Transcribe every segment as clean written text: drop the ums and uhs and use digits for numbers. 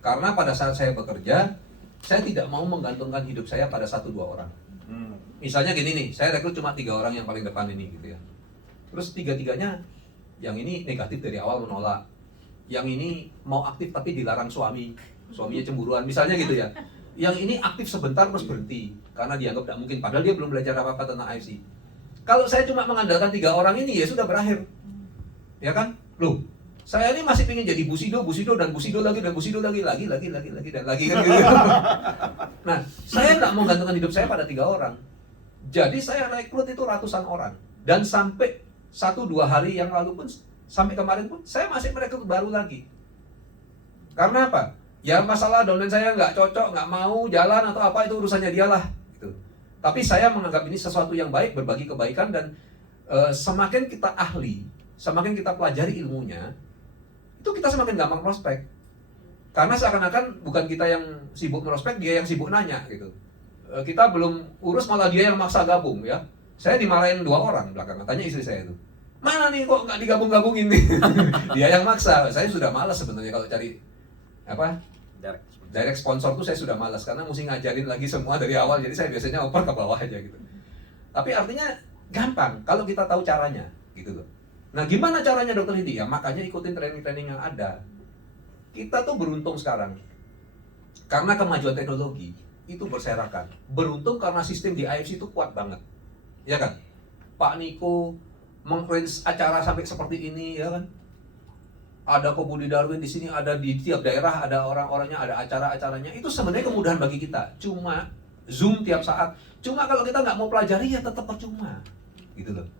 Karena pada saat saya bekerja, saya tidak mau menggantungkan hidup saya pada 1-2 orang. Misalnya gini nih, saya rekrut cuma 3 orang yang paling depan ini gitu ya. Terus 3-tiganya, yang ini negatif dari awal menolak, yang ini mau aktif tapi dilarang suaminya cemburuan, misalnya gitu ya. Yang ini aktif sebentar terus berhenti karena dianggap tidak mungkin, padahal dia belum belajar apa-apa tentang IFC. Kalau saya cuma mengandalkan 3 orang ini, ya sudah berakhir, ya kan? Loh, saya ini masih ingin jadi busido dan busido lagi dan busido lagi dan lagi kan gitu. Nah, saya nggak mau gantungkan hidup saya pada 3 orang. Jadi saya rekrut itu ratusan orang, dan sampai 1-2 hari yang lalu pun, sampai kemarin pun saya masih merekrut baru lagi. Karena apa? Ya masalah downline saya nggak cocok, nggak mau jalan atau apa, itu urusannya dialah. Gitu. Tapi saya menganggap ini sesuatu yang baik, berbagi kebaikan, dan semakin kita ahli, semakin kita pelajari ilmunya, itu kita semakin gampang prospek. Karena seakan-akan bukan kita yang sibuk prospek, dia yang sibuk nanya gitu. Kita belum urus, malah dia yang maksa gabung ya. Saya dimarahin 2 orang belakangan, tanya istri saya itu, mana nih kok nggak digabung-gabungin nih? Dia yang maksa. Saya sudah malas sebenarnya kalau cari apa direct sponsor tuh, saya sudah malas karena mesti ngajarin lagi semua dari awal. Jadi saya biasanya oper ke bawah aja gitu. Tapi artinya gampang kalau kita tahu caranya gitu loh. Nah, gimana caranya Dokter Hidi? Ya makanya ikutin training-training yang ada. Kita tuh beruntung sekarang karena kemajuan teknologi itu berserakan. Beruntung karena sistem di IFC itu kuat banget, ya kan? Pak Niko meng-arrange acara sampai seperti ini, ya kan? Ada Ko Budi Darwin di sini, ada di tiap daerah, ada orang-orangnya, ada acara-acaranya. Itu sebenarnya kemudahan bagi kita. Cuma Zoom tiap saat. Cuma kalau kita nggak mau pelajari, ya tetap percuma, gitu loh.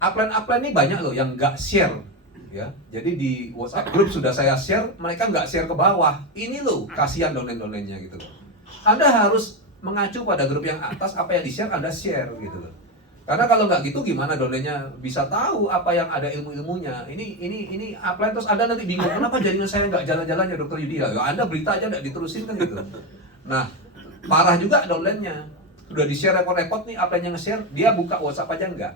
Upline ini banyak loh yang nggak share, ya. Jadi di WhatsApp group sudah saya share, mereka nggak share ke bawah. Ini loh, kasihan downline-downline-nya gitu loh. Anda harus mengacu pada grup yang atas, apa yang di-share Anda share gitu loh. Karena kalau nggak gitu gimana downline-nya bisa tahu apa yang ada ilmu-ilmunya. Ini upline, terus Anda nanti bingung, kenapa jaringan saya nggak jalan-jalan ya Dokter Yudi? Ya Anda berita aja nggak diterusin kan gitu. Nah, parah juga downline-nya. Sudah di-share repot-repot nih, upline yang nge-share, dia buka WhatsApp aja nggak.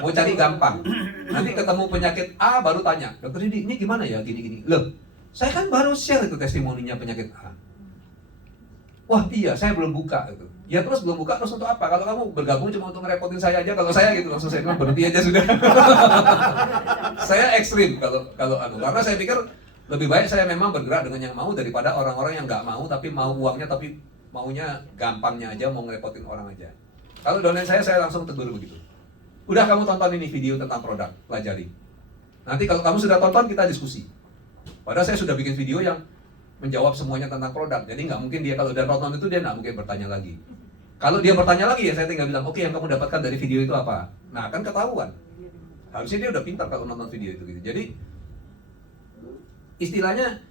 Mau cari gampang. Nanti ketemu penyakit A baru tanya, Dokter Yudi ini gimana ya gini-gini. Loh, saya kan baru share itu testimoninya penyakit A. Wah iya, saya belum buka gitu. Ya terus belum buka, terus untuk apa? Kalau kamu bergabung cuma untuk ngerepotin saya aja, kalau saya gitu langsung saya bilang berhenti aja sudah. Saya ekstrim karena saya pikir lebih baik saya memang bergerak dengan yang mau daripada orang-orang yang nggak mau tapi mau uangnya, tapi maunya gampangnya aja, mau ngerepotin orang aja. Kalau downline saya langsung tegur begitu. Udah kamu tonton ini video tentang produk, pelajari. Nanti kalau kamu sudah tonton kita diskusi. Padahal saya sudah bikin video yang menjawab semuanya tentang produk. Jadi nggak mungkin dia kalau udah nonton itu dia nggak mungkin bertanya lagi. Kalau dia bertanya lagi ya saya tinggal bilang, oke, yang kamu dapatkan dari video itu apa? Nah kan ketahuan. Harusnya dia udah pintar kalau nonton video itu gitu. Jadi istilahnya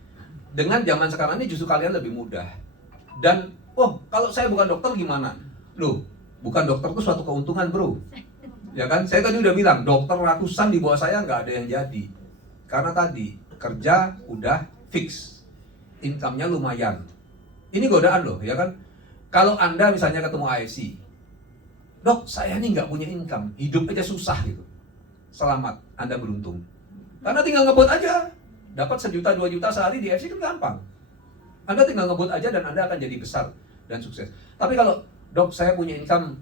dengan zaman sekarang ini justru kalian lebih mudah. Dan kalau saya bukan dokter gimana? Loh, bukan dokter itu suatu keuntungan bro. Ya kan? Saya tadi udah bilang dokter ratusan di bawah saya nggak ada yang jadi. Karena tadi kerja udah fix. Income-nya lumayan. Ini godaan loh, ya kan? Kalau Anda misalnya ketemu IFC, dok, saya nih nggak punya income, hidup aja susah gitu. Selamat, Anda beruntung. Karena tinggal ngebut aja, dapat 1 juta, 2 juta sehari di IFC kan gampang. Anda tinggal ngebut aja dan Anda akan jadi besar dan sukses. Tapi kalau, dok, saya punya income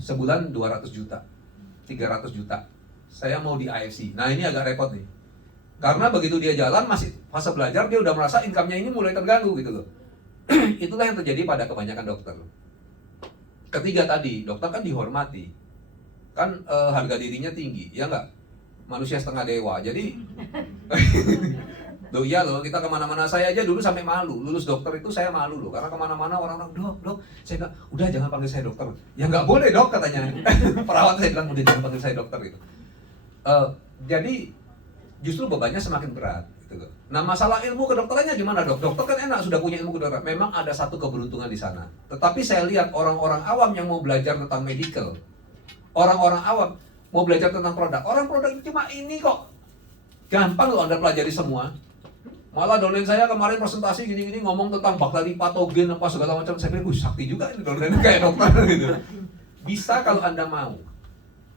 sebulan 200 juta, 300 juta, saya mau di IFC. Nah ini agak repot nih. Karena begitu dia jalan, masih fase belajar, dia udah merasa income-nya ini mulai terganggu gitu loh. Itulah yang terjadi pada kebanyakan dokter. Ketiga tadi, dokter kan dihormati. Kan harga dirinya tinggi, ya nggak? Manusia setengah dewa, jadi loh iya loh, kita kemana-mana, saya aja dulu sampai malu. Lulus dokter itu saya malu loh, karena kemana-mana orang-orang, dok, saya nggak, udah jangan panggil saya dokter. Ya nggak boleh dok katanya. Perawat saya bilang, udah jangan panggil saya dokter gitu. Jadi justru bebannya semakin berat gitu loh. Nah masalah ilmu kedokterannya gimana dok? Dokter kan enak sudah punya ilmu kedokteran. Memang ada satu keberuntungan di sana. Tetapi saya lihat orang-orang awam yang mau belajar tentang medical, orang-orang awam mau belajar tentang produk. Orang produk itu cuma ini kok. Gampang loh Anda pelajari semua. Malah downline saya kemarin presentasi gini-gini ngomong tentang bakteri patogen apa segala macam. Saya bilang, sakti juga ini downline kayak dokter gitu. Bisa kalau Anda mau.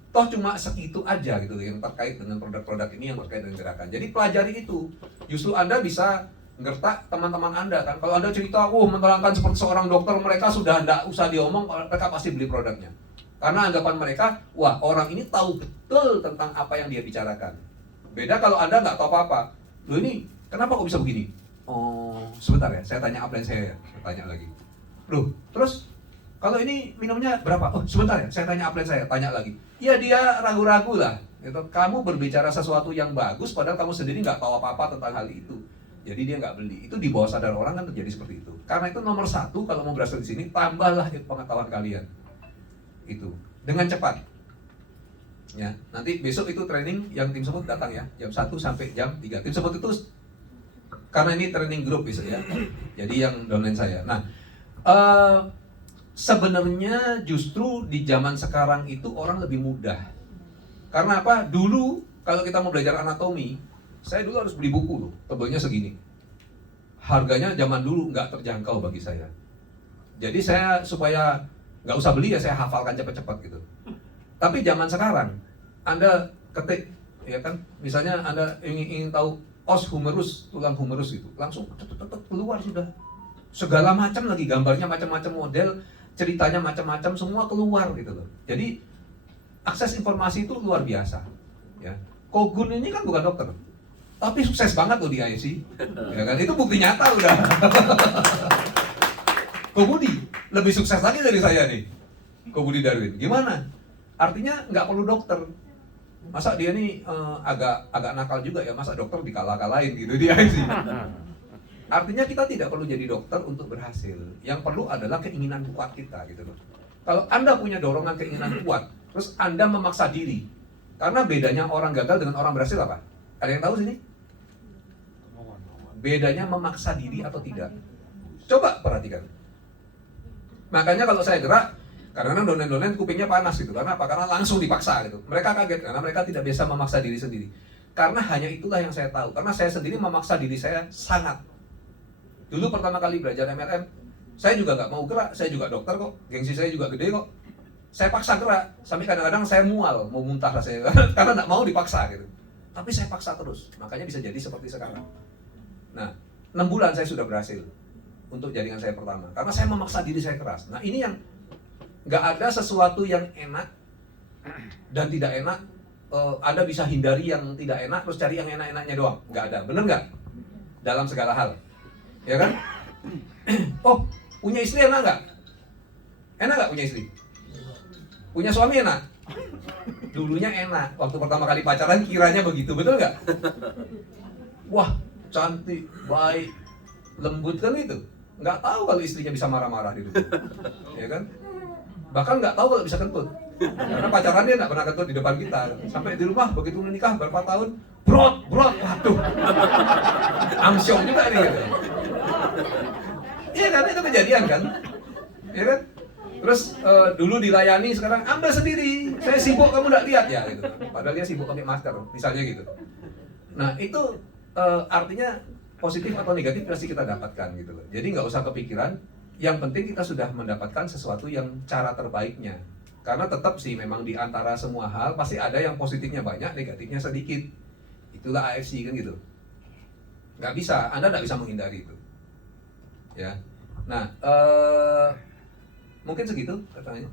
Toh cuma segitu aja gitu yang terkait dengan produk-produk ini yang terkait dengan gerakan. Jadi pelajari itu. Justru Anda bisa ngertak teman-teman Anda kan. Kalau Anda cerita, menerangkan seperti seorang dokter, mereka sudah tidak usah diomong, mereka pasti beli produknya. Karena anggapan mereka, wah orang ini tahu betul tentang apa yang dia bicarakan. Beda kalau Anda nggak tahu apa-apa. Loh ini, kenapa kok bisa begini? Oh, sebentar ya, saya tanya upline saya ya. Saya tanya lagi. Loh, terus kalau ini minumnya berapa? Oh, sebentar ya, saya tanya upline saya, tanya lagi. Ya dia ragu-ragu lah. Gitu. Kamu berbicara sesuatu yang bagus, padahal kamu sendiri nggak tahu apa-apa tentang hal itu. Jadi dia nggak beli. Itu di bawah sadar orang kan terjadi seperti itu. Karena itu nomor satu, kalau mau berhasil di sini, tambahlah pengetahuan kalian. Itu dengan cepat. Ya, nanti besok itu training yang tim sebut datang ya, jam 1 sampai jam 3. Tim sebut itu karena ini training group besok ya. Jadi yang downline saya. Nah, sebenarnya justru di zaman sekarang itu orang lebih mudah. Karena apa? Dulu kalau kita mau belajar anatomi, saya dulu harus beli buku loh, tebalnya segini. Harganya zaman dulu nggak terjangkau bagi saya. Jadi saya supaya nggak usah beli ya saya hafalkan cepat-cepat gitu. Tapi zaman sekarang, Anda ketik, ya kan, misalnya Anda ingin tahu os humerus, tulang humerus itu, langsung keluar sudah. Segala macam lagi, gambarnya macam-macam model, ceritanya macam-macam, semua keluar gitu loh. Jadi akses informasi itu luar biasa. Ya. Kogun ini kan bukan dokter, tapi sukses banget loh di IC, ya kan? Itu bukti nyata udah. Kobudi lebih sukses lagi dari saya nih, Kobudi Darwin. Gimana? Artinya nggak perlu dokter. Masa dia nih agak nakal juga ya, masa dokter dikalah-kalahin gitu di IC. Artinya kita tidak perlu jadi dokter untuk berhasil. Yang perlu adalah keinginan kuat kita gitu loh. Kalau Anda punya dorongan keinginan kuat, terus Anda memaksa diri. Karena bedanya orang gagal dengan orang berhasil apa? Ada yang tahu sini? Bedanya memaksa diri atau tidak. Coba perhatikan. Makanya kalau saya gerak, kadang-kadang donen-donen kupingnya panas gitu. Karena apa? Karena langsung dipaksa gitu. Mereka kaget karena mereka tidak biasa memaksa diri sendiri. Karena hanya itulah yang saya tahu. Karena saya sendiri memaksa diri saya sangat. Dulu pertama kali belajar MLM, saya juga nggak mau gerak. Saya juga dokter kok. Gengsi saya juga gede kok. Saya paksa gerak. Sampai kadang-kadang saya mual, mau muntah rasanya. Karena nggak mau dipaksa gitu. Tapi saya paksa terus. Makanya bisa jadi seperti sekarang. Nah, 6 bulan saya sudah berhasil untuk jaringan saya pertama. Karena saya memaksa diri saya keras. Nah, ini yang nggak ada sesuatu yang enak dan tidak enak. Anda bisa hindari yang tidak enak, terus cari yang enak-enaknya doang. Nggak ada, bener nggak? Dalam segala hal. Ya kan? Oh, punya istri enak nggak? Enak nggak punya istri? Punya suami enak? Dulunya enak. Waktu pertama kali pacaran kiranya begitu, betul nggak? Wah, cantik, baik, lembut kan itu. Nggak tahu kalau istrinya bisa marah-marah di depan. Ya kan? Bahkan nggak tahu kalau bisa kentut. Karena pacaran dia nggak pernah kentut di depan kita. Sampai di rumah begitu menikah berapa tahun, brot, waduh. Amsyong juga nih gitu. Iya kan, itu kejadian kan? Iya kan? Terus dulu dilayani, sekarang ambil sendiri. Saya sibuk, kamu nggak lihat ya gitu. Padahal dia sibuk pakai masker, misalnya gitu. Nah itu artinya positif atau negatif pasti kita dapatkan gitu loh. Jadi nggak usah kepikiran. Yang penting kita sudah mendapatkan sesuatu yang cara terbaiknya. Karena tetap sih memang di antara semua hal pasti ada yang positifnya banyak, negatifnya sedikit. Itulah AFC kan gitu. Nggak bisa, Anda nggak bisa menghindari itu. Ya. Nah, mungkin segitu katanya.